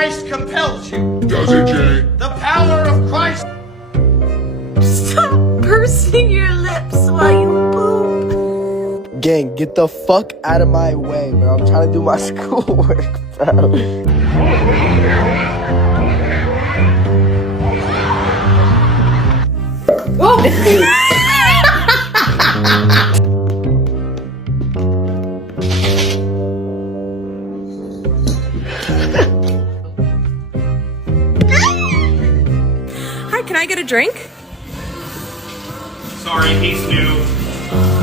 Christ compels you. Does it, Jay? The power of Christ. Stop pursing your lips while you poop. Gang, get the fuck out of my way, bro. I'm trying to do my schoolwork, bro. Hi, can I get a drink? Sorry, he's new.